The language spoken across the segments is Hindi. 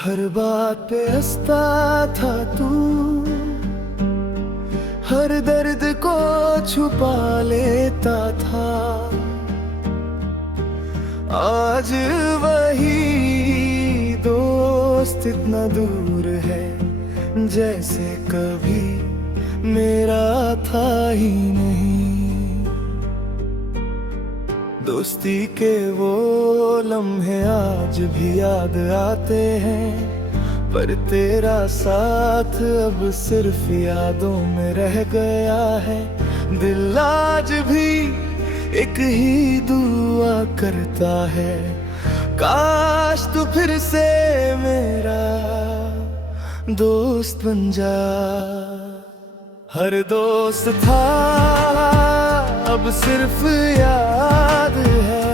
हर बात पे हंसता था तू, हर दर्द को छुपा लेता था। आज वही दोस्त इतना दूर है, जैसे कभी मेरा था ही नहीं। दोस्ती के वो लम्हे आज भी याद आते हैं, पर तेरा साथ अब सिर्फ यादों में रह गया है। दिल आज भी एक ही दुआ करता है, काश तू फिर से मेरा दोस्त बन जा। हर दोस्त था अब सिर्फ याद है,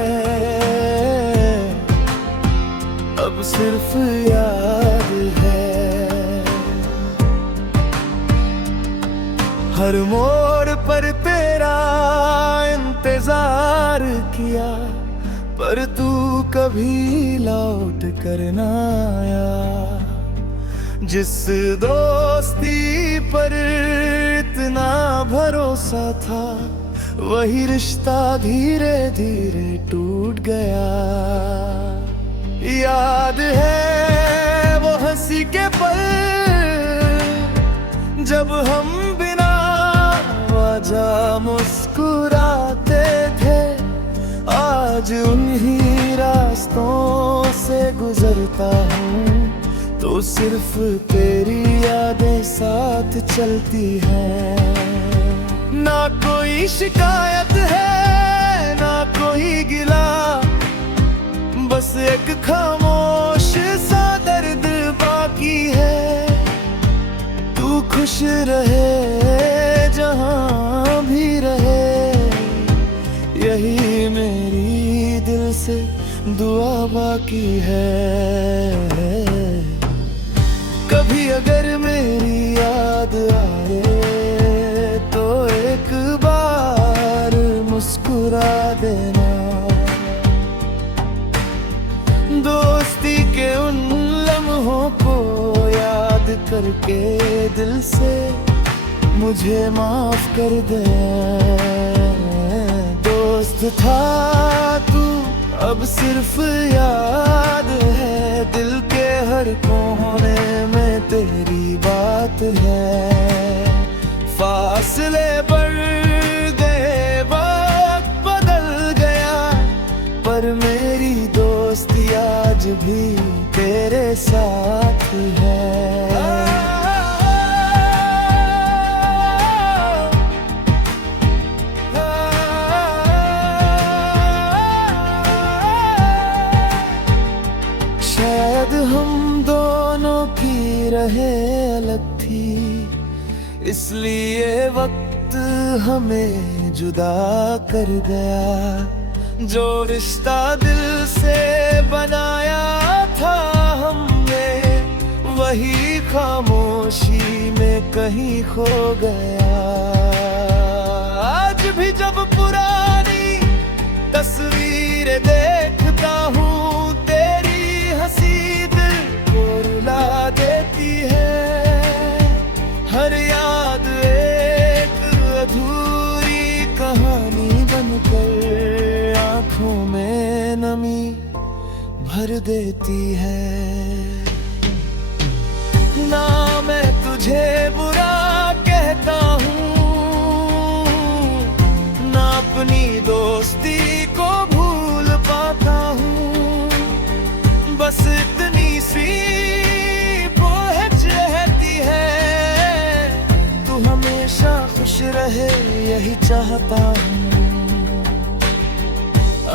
अब सिर्फ याद है। हर मोड़ पर तेरा इंतजार किया, पर तू कभी लौट कर ना आया। जिस दोस्ती पर इतना भरोसा था, वही रिश्ता धीरे धीरे टूट गया। याद है वो हंसी के पल, जब हम बिना वजह मुस्कुराते थे। आज उन्हीं रास्तों से गुजरता हूँ, तो सिर्फ तेरी यादें साथ चलती हैं। ना कोई शिकायत है, ना कोई गिला, बस एक खामोश सा दर्द बाकी है। तू खुश रहे जहाँ भी रहे, यही मेरी दिल से दुआ बाकी है। कभी अगर मेरी याद आए तो एक बार मुस्कुरा देना। दोस्ती के उन लम्हों को याद करके दिल से मुझे माफ कर दे। दोस्त था तू अब सिर्फ याद है, दिल के हर कोने में तेरी बात है। फासले बढ़ गए, वक्त बदल गया, पर मेरी दोस्ती आज भी तेरे साथ है। शायद हम दोनों की रहे अलग थी, इसलिए वक्त हमें जुदा कर गया। जो रिश्ता दिल से बनाया था हमने, वही खामोशी में कहीं खो गया। आज भी जब पुरानी तस्वीरें देखता हूँ, हंसी दिल को रुला देती है। हर याद एक अधूरी कहानी बनकर आंखों में नमी भर देती है। ना मैं तुझे बुरा कहता हूँ, ना अपनी दोस्ती को भूल पाता हूँ। बस इतनी सी पहुंच रहती है, तू हमेशा खुश रहे यही चाहता हूँ।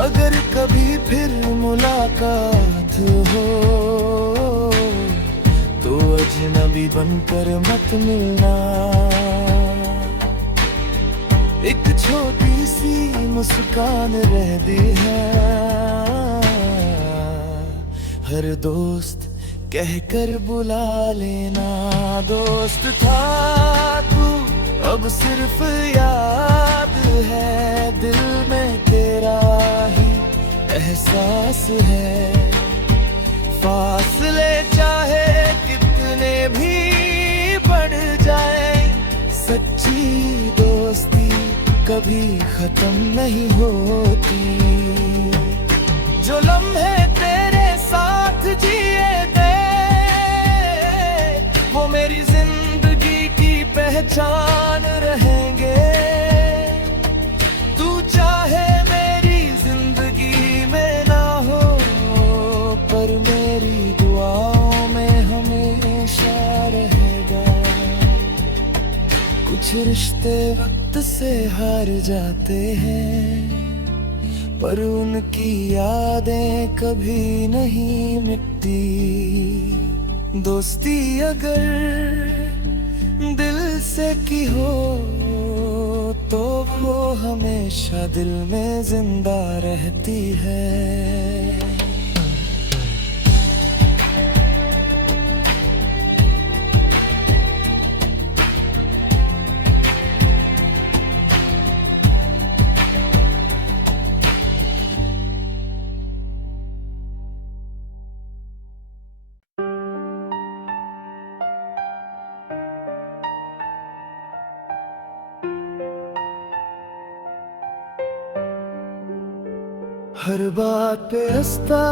अगर कभी फिर मुलाकात हो, तो अजनबी बनकर मत मिलना। एक छोटी सी मुस्कान रह दी है, हर दोस्त कहकर बुला लेना। दोस्त था तू अब सिर्फ याद है, दिल में तेरा ही एहसास है। फासले चाहे सच्ची दोस्ती कभी खत्म नहीं होती। जो लम्हे तेरे साथ जिए थे वो मेरी जिंदगी की पहचान रहेंगे। तू चाहे मेरी जिंदगी में ना हो पर मेरी दुआओं में हमेशा रहेगा। कुछ रिश्ते वक्त से हार जाते हैं पर उनकी यादें कभी नहीं मिटती। दोस्ती अगर दिल से की हो तो वो हमेशा दिल में जिंदा रहती है। हर बात पे हंसता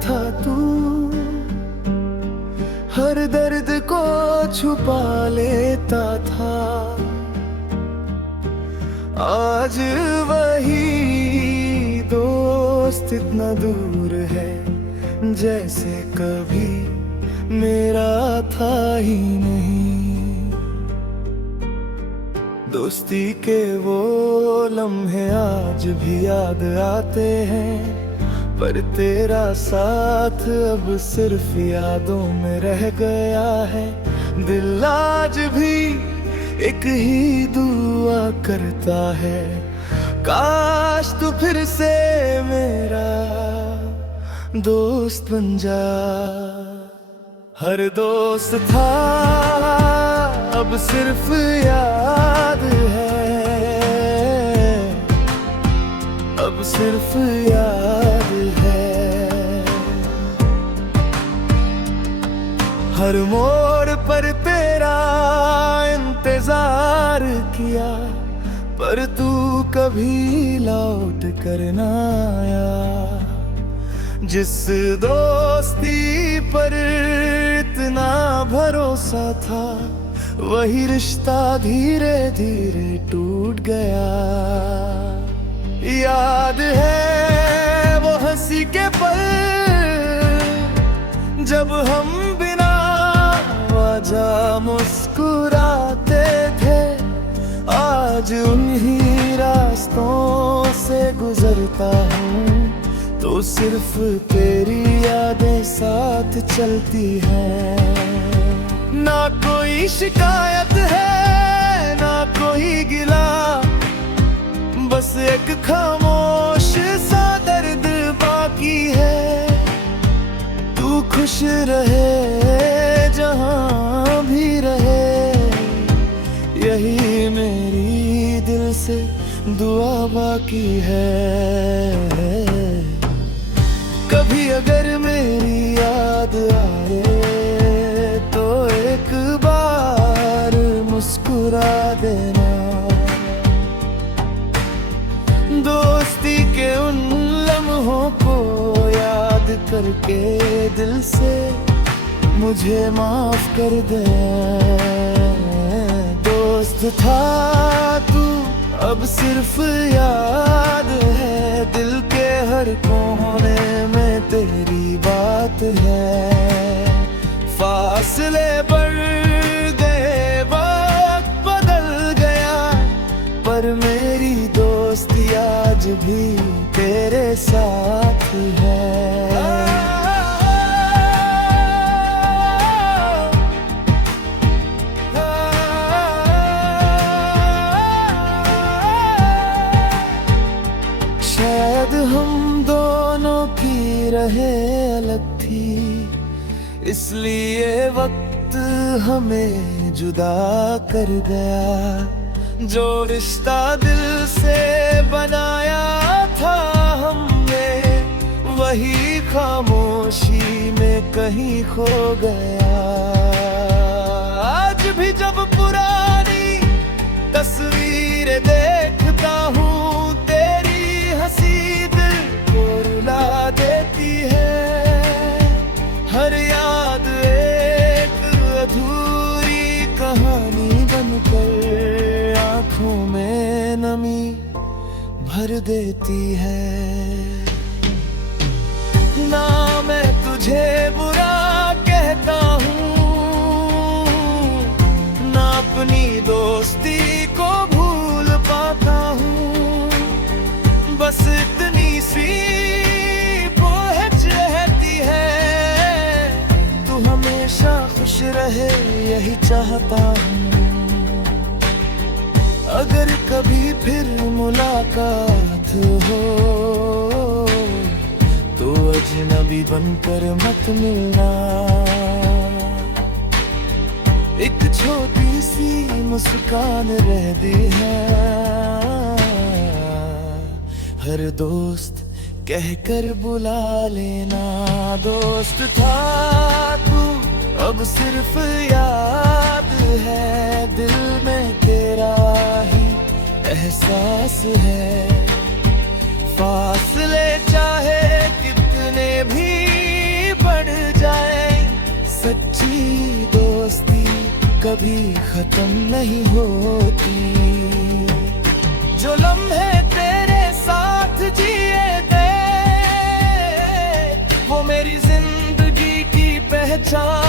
था तू, हर दर्द को छुपा लेता था। आज वही दोस्त इतना दूर है जैसे कभी मेरा था ही नहीं। दोस्ती के वो लम्हे आज भी याद आते हैं पर तेरा साथ अब सिर्फ यादों में रह गया है। दिल आज भी एक ही दुआ करता है, काश तू फिर से मेरा दोस्त बन जा। हर दोस्त था अब सिर्फ याद है, अब सिर्फ याद है। हर मोड़ पर तेरा इंतजार किया पर तू कभी लौट कर ना आया। जिस दोस्ती पर इतना भरोसा था वही रिश्ता धीरे धीरे टूट गया। याद है वो हंसी के पल जब हम बिना वजह मुस्कुराते थे। आज उन्हीं रास्तों से गुजरता हूँ तो सिर्फ तेरी यादें साथ चलती हैं। ना कोई शिकायत है ना कोई गिला, बस एक खामोश सा दर्द बाकी है। तू खुश रहे जहाँ भी रहे, यही मेरी दिल से दुआ बाकी है। कभी अगर मेरी याद आए तो एक बार मुस्कुरा देना। दोस्ती के उन लम्हों को याद करके दिल से मुझे माफ कर दे। दोस्त था तू अब सिर्फ याद है, दिल के हर कोने में तेरी बात है। फासले बढ़ गए वक्त बदल गया पर मेरी दोस्ती आज भी तेरे साथ है। शायद हम दोनों की रहे अलग थी इसलिए वक्त हमें जुदा कर गया। जो रिश्ता दिल से बनाया था हमने वही खामोशी में कहीं खो गया। आज भी जब पुरानी आंखों में नमी भर देती है। ना मैं तुझे बुरा कहता हूँ, ना अपनी दोस्ती को भूल पाता हूँ, बस इतनी सी पहुंच रहती है, तू हमेशा खुश रहे यही चाहता हूँ। अगर कभी फिर मुलाकात हो तो अजनबी बनकर मत मिलना, एक छोटी सी मुस्कान रह दी है, हर दोस्त कहकर बुला लेना। दोस्त था तू अब सिर्फ याद है, दिल में तेरा ही एहसास है। फासले चाहे कितने भी बढ़ जाए, सच्ची दोस्ती कभी खत्म नहीं होती। जो लम्हे तेरे साथ जिए थे वो मेरी जिंदगी की पहचान